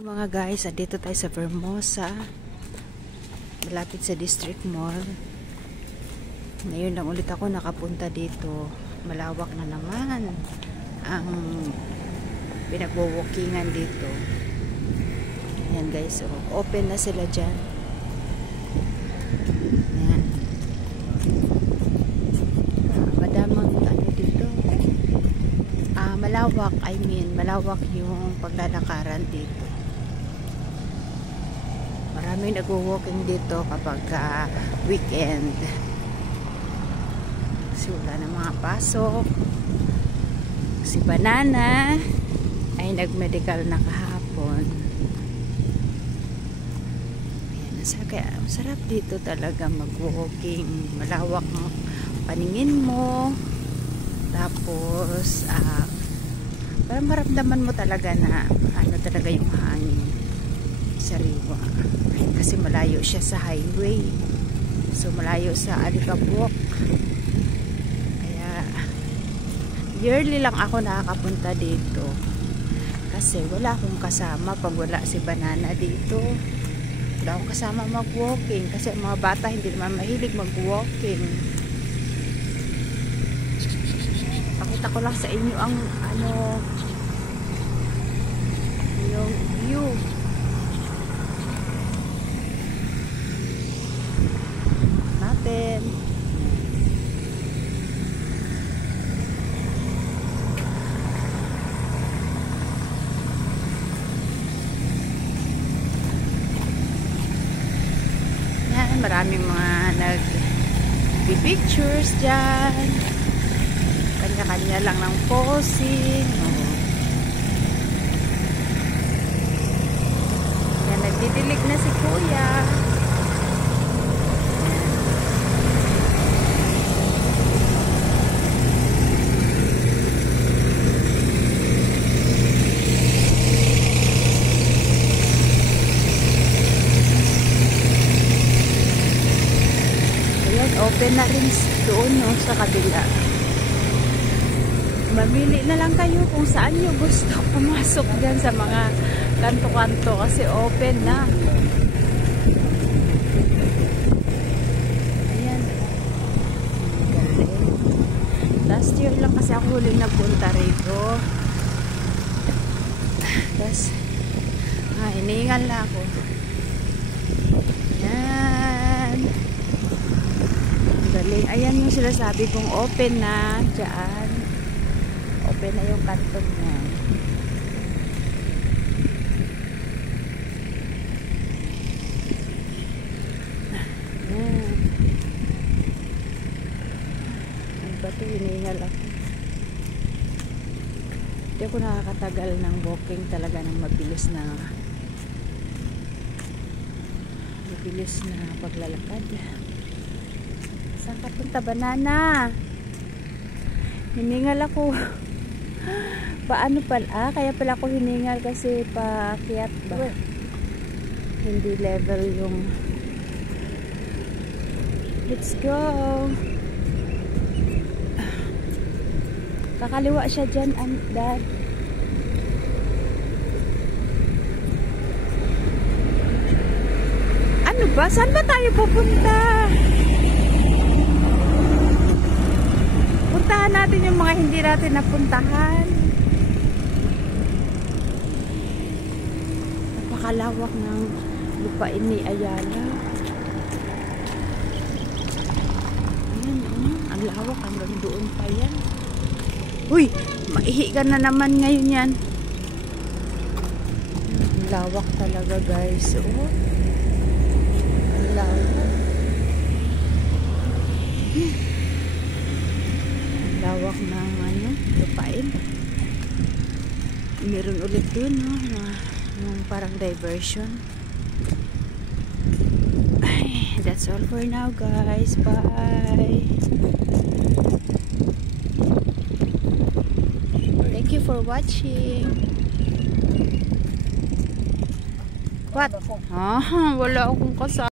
Mga guys, dito tayo sa Vermosa, malapit sa District Mall. Ngayon lang ulit ako nakapunta dito. Malawak na naman ang pinagwo-walkingan dito. Ayan guys, so open na sila dyan. Ayan. Madamang ano dito. Malawak, malawak yung paglalakaran dito. Maraming nagwo-walking dito kapag weekend. Kasi wala na mga pasok. Si Banana ay nag-medical na kahapon. Ayan, kaya masarap dito talaga mag-walking. Malawak ang paningin mo. Tapos parang maramdaman mo talaga na ano talaga yung hangin. Sariwa. Kasi malayo siya sa highway. So malayo sa Alicabok. Kaya yearly lang ako nakakapunta dito. Kasi wala akong kasama pag wala si Banana dito. Wala akong kasama mag-walking. Kasi mga bata hindi naman mahilig mag-walking. Pakita ko lang sa inyo ang yung view. Natin. Yan, maraming mga nag-pictures dyan. Kanya-kanya lang ng posing. Yan, nagdidilig na si Kuya. Ayan, open na rin doon sa kabila. Mamili na lang kayo kung saan nyo gusto pumasok dyan sa mga kanto-kanto kasi open na. Ayan. Last year lang kasi ako huling nagpunta rito. Tapos, hinihingal na ako. Ayan. Galing. Ayan yung sinasabi kong open na dyan. Open na yung kanto niya. Ano ba ito? Hinihingal ako. Hindi ako nakakatagal ng walking talaga ng mabilis na paglalakad. Saan ka punta, Banana? Hinihingal ako. Paano pala? Kaya pala ako hiningal kasi paakyat ba? Hindi level yung... Let's go! Kakaliwa siya dyan, Dad. Ano ba? Saan ba tayo pupunta? Puntahan natin yung mga hindi natin napuntahan. Napakalawak ng lupain ni Ayala. Ayan, ang lawak hanggang doon pa yan. Uy, maihi ka na naman ngayon yan. Ang lawak talaga guys. Oh. Ang lawak. Lawak ng lupain. Meron ulit dun yung parang diversion. Ay, that's all for now guys. Bye. Thank you for watching. What? Wala akong kasama.